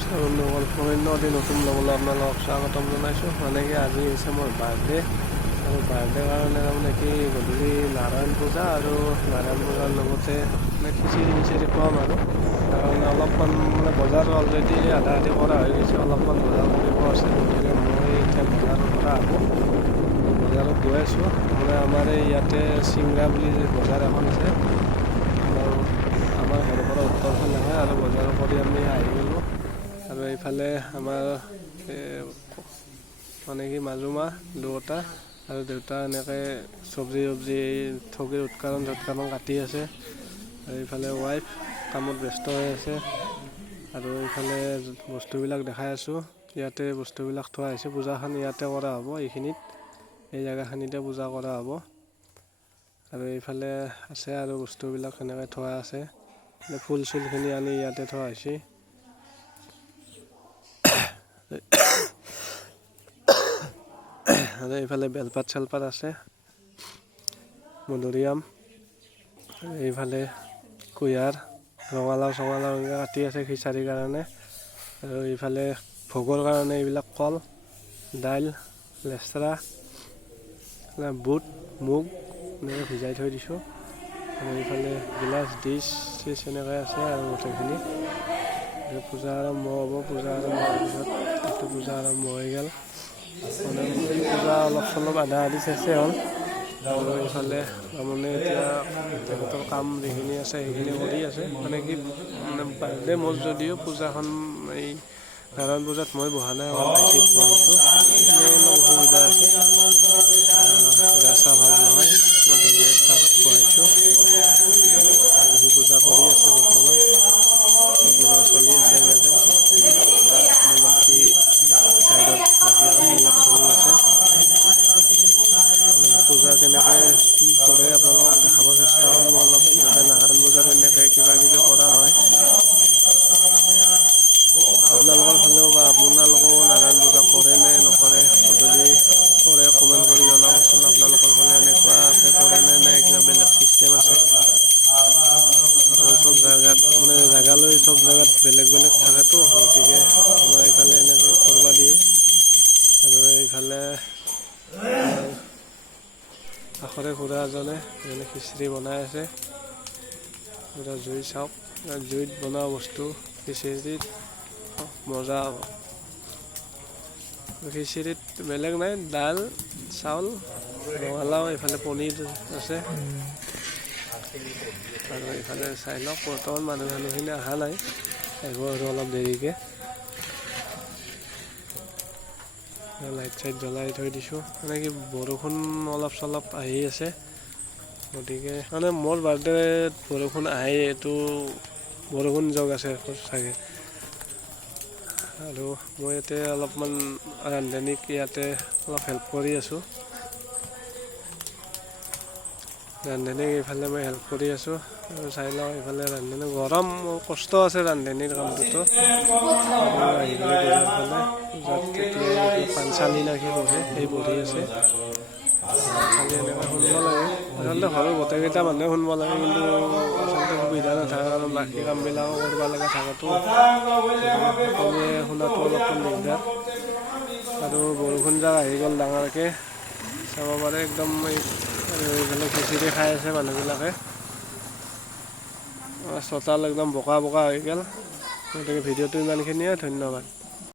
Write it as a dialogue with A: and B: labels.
A: নমস্কাৰ বন্ধুসকল অন্য এটি নতুন লগলৈ আপোনালোকক স্বাগতম জনাইছোঁ। মানে কি আজি হৈছে মোৰ বাৰ্থডে আৰু বাৰ্থডে কাৰণে তাৰমানে কি গধূলি নাৰায়ণ পূজা আৰু নাৰায়ণ পূজাৰ লগতে মানে খিচিৰি মিচিৰি খুৱাম আৰু। কাৰণে অলপমান মানে বজাৰ অলৰেডি আধা আধি কৰা হৈ গৈছে, অলপমান বজাৰ কৰিব আছে, গতিকে মই এতিয়া বজাৰৰ পৰা আহোঁ। বজাৰত গৈ আছোঁ। মানে আমাৰ এই ইয়াতে চিংৰা বুলি বজাৰ এখন আছে আৰু আমাৰ ঘৰৰ পৰা ফালে হয়, আৰু বজাৰ কৰি আমি আহি আৰু এইফালে আমাৰ মানে কি মাজুমা, দুয়োটা আৰু দেউতা এনেকৈ চব্জি এই ঠগিৰ উৎকাৰণ চৎকাৰণ কাটি আছে। আৰু এইফালে ৱাইফ কামত ব্যস্ত হৈ আছে। আৰু এইফালে বস্তুবিলাক দেখাই আছোঁ। ইয়াতে বস্তুবিলাক থোৱা হৈছে, পূজাখন ইয়াতে কৰা হ'ব এইখিনিত। এই জেগাখিনিতে পূজা কৰা হ'ব। আৰু এইফালে আছে আৰু বস্তুবিলাক সেনেকৈ থোৱা আছে। ফুল চুলখিনি আনি ইয়াতে থোৱা হৈছে। আৰু এইফালে বেলপাত চেলপাত আছে। মধুৰিআম এইফালে কুঁহিয়াৰ, ৰঙালাও চঙালাও এনেকৈ কাটি আছে খিচাৰীৰ কাৰণে। আৰু এইফালে ভোগৰ কাৰণে এইবিলাক কল, দাইল, লেচৰা বুট, মুগ এনেকৈ ভিজাই থৈ দিছোঁ। আৰু এইফালে গিলাচ, ডিছ, চিছ এনেকৈ আছে আৰু গোটেইখিনি। পূজা আৰম্ভ হ'ব, পূজা আৰম্ভ হোৱাৰ পিছত এইটো পূজা আৰম্ভ হৈ গ'ল। মানে পূজা অলপ চলপ আধা আধি চেচে হ'ল। আৰু এইফালে তাৰমানে এতিয়া তেখেতৰ কাম যিখিনি আছে, সেইখিনি কৰি আছে। মানে কি মানে বাৰ্থডে মোৰ যদিও পূজাখন এই নাৰায়ণ পূজাত মই বহা নাই আমাৰ ভাইটিক বহাইছোঁ অলপ অসুবিধা আছে। চা ভালো নহয়। কমেণ্ট কৰি জনাবচোন আপোনালোকৰ ফালে এনেকুৱাকৈ কৰে নে কিবা বেলেগ চিষ্টেম আছে? আৰু চব জেগাত মানে জেগালৈ চব জেগাত বেলেগ বেলেগ থাকেতো গতিকে আমাৰ এইফালে এনেকৈ কৰিব দিয়ে। আৰু এইফালে কাষৰে খুৰা এজনে এজনে খিচিৰি বনাই আছে। জুই চাওক জুইত বনোৱা বস্তু খিচিৰিত মজা হ'ব। খিচিৰিত বেলেগ নাই দাল চাউল, ৰঙালাও এইফালে পনীৰ আছে। আৰু এইফালে চাই লওক, বৰ্তমান মানুহ মানুহখিনি অহা নাই। আহিব আৰু অলপ দেৰিকৈ। লাইট চাইট জ্বলাই থৈ দিছোঁ। মানে কি, বৰষুণ অলপ চলপ আহি আছে। গতিকে মানে মোৰ বাৰ্থডেত বৰষুণ আহে এইটো বৰষুণ যোগ আছে চাগে। আৰু মই ইয়াতে অলপমান ৰান্ধনীক ইয়াতে অলপ হেল্প কৰি আছোঁ। ৰান্ধনীক এইফালে মই হেল্প কৰি আছোঁ আৰু চাই লওঁ, এইফালে ৰান্ধনী গৰম কষ্ট আছে ৰান্ধনীৰ কামটোতো। আহি পেলাই পূজাৰ ফালে পূজাত পঢ়ে সেই পঢ়ি আছে। শুনিব লাগে। আচলতে ঘৰৰ গোটেইকেইটা মানুহে শুনিব লাগে কিন্তু আচলতে সুবিধা নাথাকে কাৰণ বাকী কামবিলাকো কৰিব লাগে থাকেতো সকলোৱে শুনাটো অলপমান দিগদাৰ। আৰু বৰষুণ যাক আহি গ'ল ডাঙৰকৈ চাব পাৰে একদম এইফালে খিচিৰি খাই আছে মানুহবিলাকে। চোতাল একদম বোকা বোকা হৈ গ'ল। গতিকে ভিডিঅ'টো ইমানখিনিয়ে ধন্যবাদ।